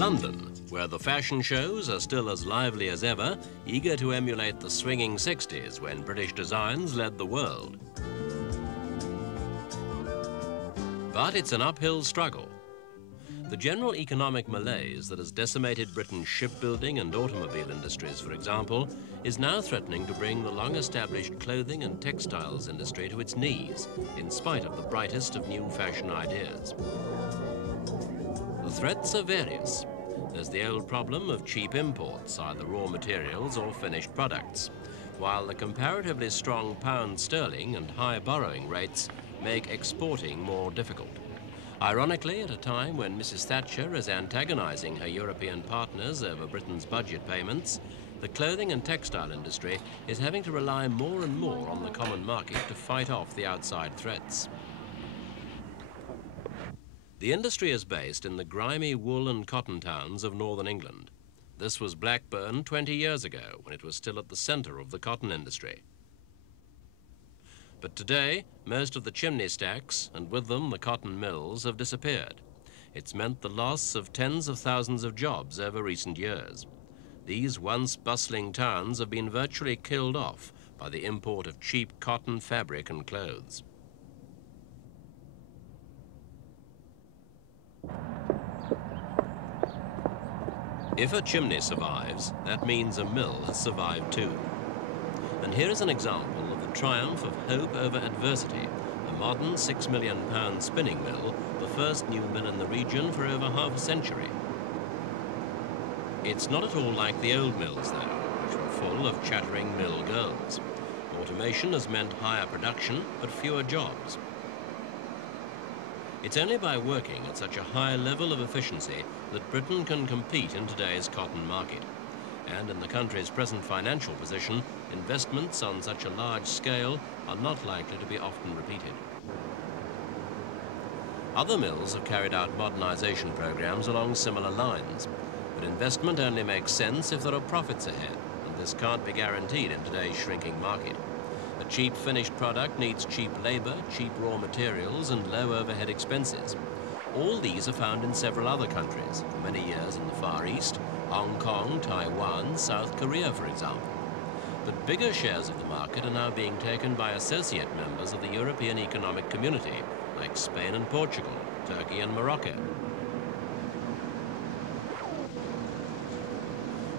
London, where the fashion shows are still as lively as ever, eager to emulate the swinging 60s when British designs led the world. But it's an uphill struggle. The general economic malaise that has decimated Britain's shipbuilding and automobile industries, for example, is now threatening to bring the long-established clothing and textiles industry to its knees, in spite of the brightest of new fashion ideas. The threats are various. There's the old problem of cheap imports, either raw materials or finished products, while the comparatively strong pound sterling and high borrowing rates make exporting more difficult. Ironically, at a time when Mrs. Thatcher is antagonizing her European partners over Britain's budget payments, the clothing and textile industry is having to rely more and more on the common market to fight off the outside threats. The industry is based in the grimy wool and cotton towns of northern England. This was Blackburn 20 years ago, when it was still at the center of the cotton industry. But today, most of the chimney stacks, and with them the cotton mills, have disappeared. It's meant the loss of tens of thousands of jobs over recent years. These once bustling towns have been virtually killed off by the import of cheap cotton fabric and clothes. If a chimney survives, that means a mill has survived too. And here is an example of the triumph of hope over adversity, a modern £6 million spinning mill, the first new mill in the region for over half a century. It's not at all like the old mills, though, which were full of chattering mill girls. Automation has meant higher production, but fewer jobs. It's only by working at such a high level of efficiency that Britain can compete in today's cotton market. And in the country's present financial position, investments on such a large scale are not likely to be often repeated. Other mills have carried out modernization programs along similar lines, but investment only makes sense if there are profits ahead, and this can't be guaranteed in today's shrinking market. A cheap finished product needs cheap labor, cheap raw materials, and low overhead expenses. All these are found in several other countries, for many years in the Far East, Hong Kong, Taiwan, South Korea, for example. But bigger shares of the market are now being taken by associate members of the European Economic Community, like Spain and Portugal, Turkey and Morocco.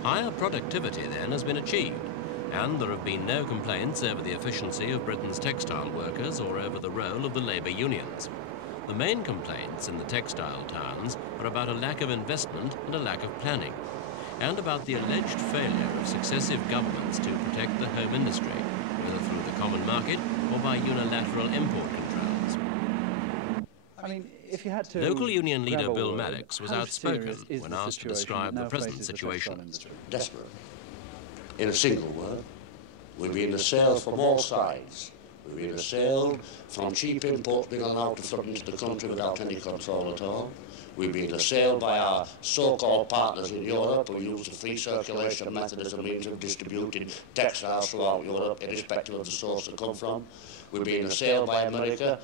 Higher productivity, then, has been achieved, and there have been no complaints over the efficiency of Britain's textile workers or over the role of the labour unions. The main complaints in the textile towns are about a lack of investment and a lack of planning, and about the alleged failure of successive governments to protect the home industry, whether through the common market or by unilateral import controls. I mean, if you had to Local union leader Bill Maddox was outspoken when asked to describe the present situation. Desperate. In a single word, we've been assailed from all sides. We've been assailed from cheap imports being allowed to flood into the country without any control at all. We've been assailed by our so-called partners in Europe who use the free circulation method as a means of distributing textiles throughout Europe, irrespective of the source they come from. We've been assailed by America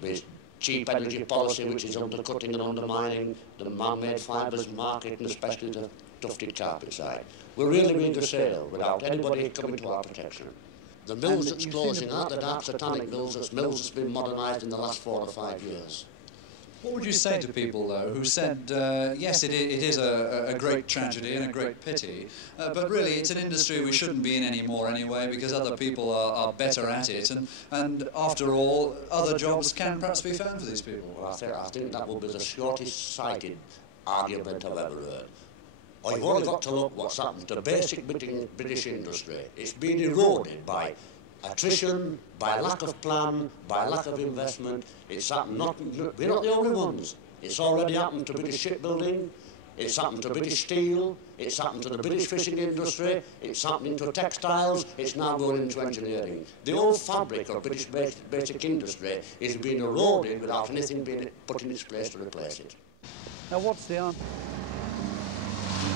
with cheap energy policy, which is undercutting and undermining the man-made fibres market, and especially the tufted carpet side. We're really being assailed without anybody coming to our protection. The mills that's closing aren't the dark satanic mills, it's mills that's been modernised in the last 4 or 5 years. What would you say to people, though, who said, yes, it is a great tragedy and a great pity, but really it's an industry we shouldn't be in anymore anyway because other people are better at it, and after all, other jobs can perhaps be found for these people? Well, I think that will be the shortest-sighted argument I've ever heard. You've only got to look what's happened to basic British industry. It's been eroded by attrition, by lack of plan, by lack of investment. It's happened we're not the only ones. It's already happened to British shipbuilding, it's happened to British steel, it's happened to the British fishing industry, it's happening to textiles, it's now going into engineering. The old fabric of British basic industry is being eroded without anything being put in its place to replace it. Now what's the answer?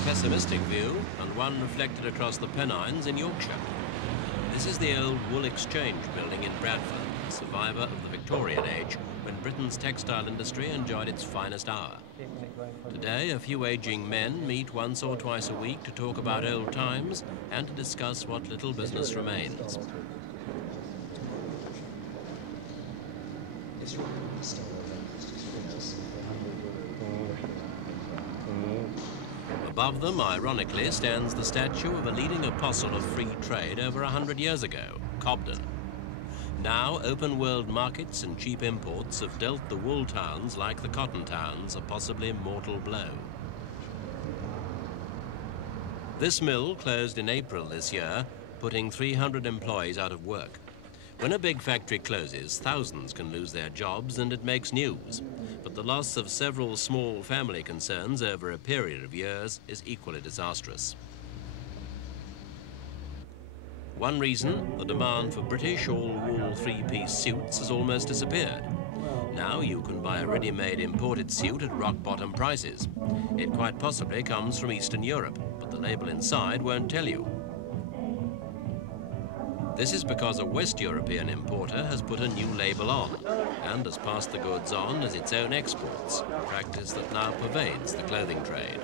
Pessimistic view, and one reflected across the Pennines in Yorkshire. This is the old Wool Exchange building in Bradford, a survivor of the Victorian age, when Britain's textile industry enjoyed its finest hour. Today, a few aging men meet once or twice a week to talk about old times and to discuss what little business remains. Above them, ironically, stands the statue of a leading apostle of free trade over 100 years ago, Cobden. Now, open-world markets and cheap imports have dealt the wool towns like the cotton towns a possibly mortal blow. This mill closed in April this year, putting 300 employees out of work. When a big factory closes, thousands can lose their jobs and it makes news. But the loss of several small family concerns over a period of years is equally disastrous. One reason, the demand for British all-wool three-piece suits has almost disappeared. Now you can buy a ready-made imported suit at rock-bottom prices. It quite possibly comes from Eastern Europe, but the label inside won't tell you. This is because a West European importer has put a new label on and has passed the goods on as its own exports, a practice that now pervades the clothing trade.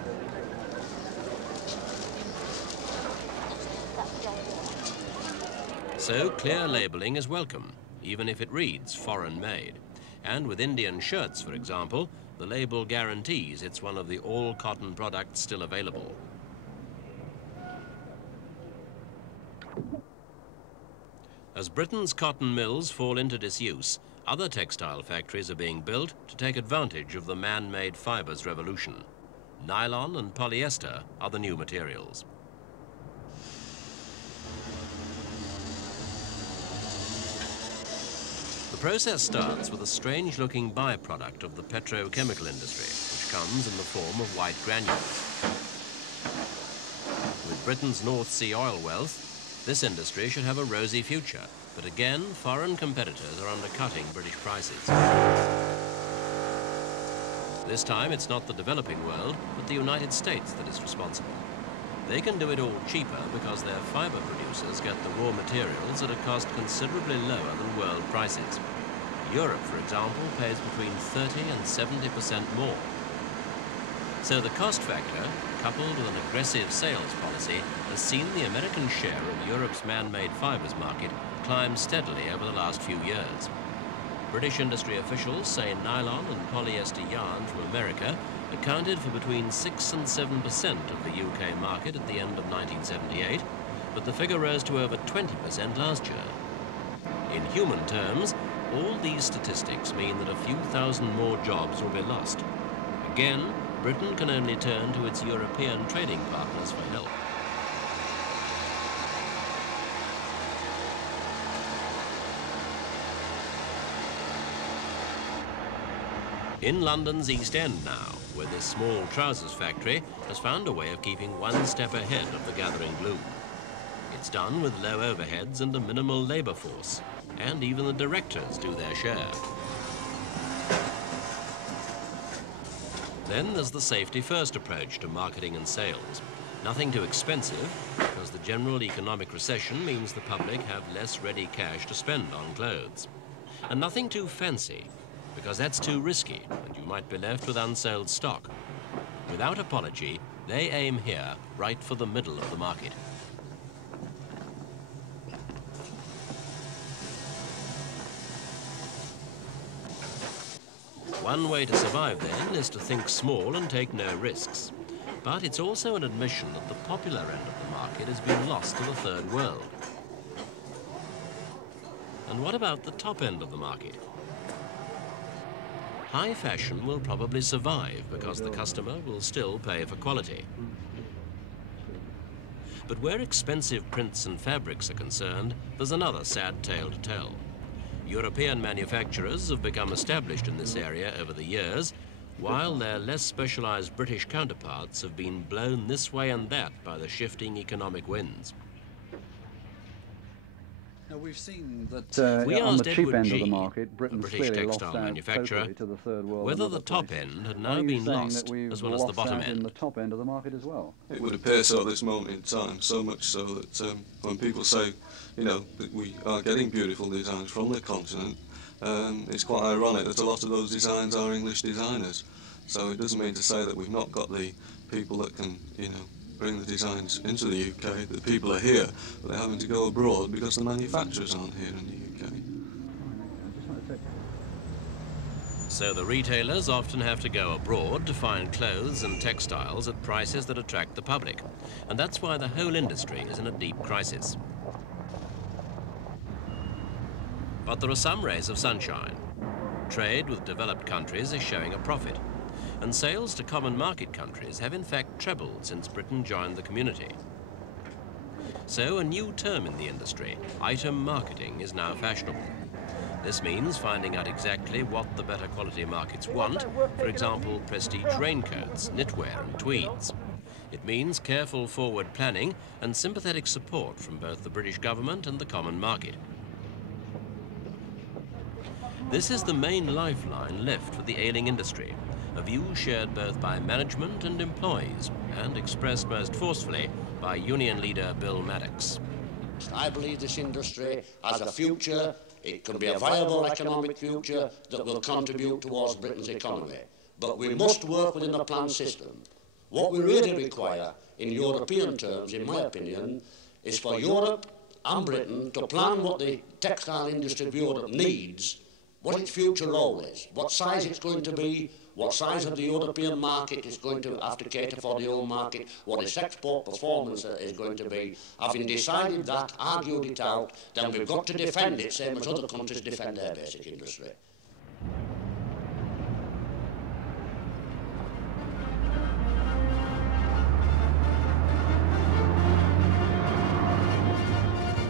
So clear labelling is welcome, even if it reads foreign made. And with Indian shirts, for example, the label guarantees it's one of the all-cotton products still available. As Britain's cotton mills fall into disuse, other textile factories are being built to take advantage of the man-made fibres revolution. Nylon and polyester are the new materials. The process starts with a strange-looking byproduct of the petrochemical industry, which comes in the form of white granules. With Britain's North Sea oil wealth, this industry should have a rosy future, but again, foreign competitors are undercutting British prices. This time, it's not the developing world, but the United States that is responsible. They can do it all cheaper because their fibre producers get the raw materials at a cost considerably lower than world prices. Europe, for example, pays between 30 and 70% more. So the cost factor, coupled with an aggressive sales policy, has seen the American share of Europe's man-made fibres market climb steadily over the last few years. British industry officials say nylon and polyester yarn from America accounted for between 6 and 7% of the UK market at the end of 1978, but the figure rose to over 20% last year. In human terms, all these statistics mean that a few thousand more jobs will be lost. Again, Britain can only turn to its European trading partners for help. In London's East End now, where this small trousers factory has found a way of keeping one step ahead of the gathering gloom. It's done with low overheads and a minimal labour force, and even the directors do their share. Then there's the safety-first approach to marketing and sales. Nothing too expensive, because the general economic recession means the public have less ready cash to spend on clothes. And nothing too fancy, because that's too risky, and you might be left with unsold stock. Without apology, they aim here, right for the middle of the market. One way to survive, then, is to think small and take no risks. But it's also an admission that the popular end of the market has been lost to the third world. And what about the top end of the market? High fashion will probably survive because the customer will still pay for quality. But where expensive prints and fabrics are concerned, there's another sad tale to tell. European manufacturers have become established in this area over the years, while their less specialized British counterparts have been blown this way and that by the shifting economic winds. Now, we've seen that We on the asked cheap Edward end G, of the market, a Britain's British clearly lost textile out manufacturer, totally to the third world. whether and the other top places. end had Are now you been saying lost, that we've as well as the lost bottom out in the end. top end of the market as well? It would appear so at this moment in time, so much so that when people say, you know, that we are getting beautiful designs from the continent, it's quite ironic that a lot of those designs are English designers. So it doesn't mean to say that we've not got the people that can, you know, bring the designs into the UK. The people are here, but they're having to go abroad because the manufacturers aren't here in the UK. So the retailers often have to go abroad to find clothes and textiles at prices that attract the public. And that's why the whole industry is in a deep crisis. But there are some rays of sunshine. Trade with developed countries is showing a profit. And sales to common market countries have in fact trebled since Britain joined the community. So a new term in the industry, item marketing, is now fashionable. This means finding out exactly what the better quality markets want, for example, prestige raincoats, knitwear and tweeds. It means careful forward planning and sympathetic support from both the British government and the common market. This is the main lifeline left for the ailing industry, a view shared both by management and employees, and expressed most forcefully by union leader Bill Maddox. I believe this industry has a future. It can be a viable economic future that will contribute towards Britain's economy. But we must work within a planned system. What we really require in European terms, in my opinion, is for Europe and Britain to plan what the textile industry of Europe needs, what its future role is, what size it's going to be, what size of the European market is going to have to cater for the home market, what its export performance is going to be. Having decided that, argued it out, then we've got to defend it, same as other countries defend their basic industry.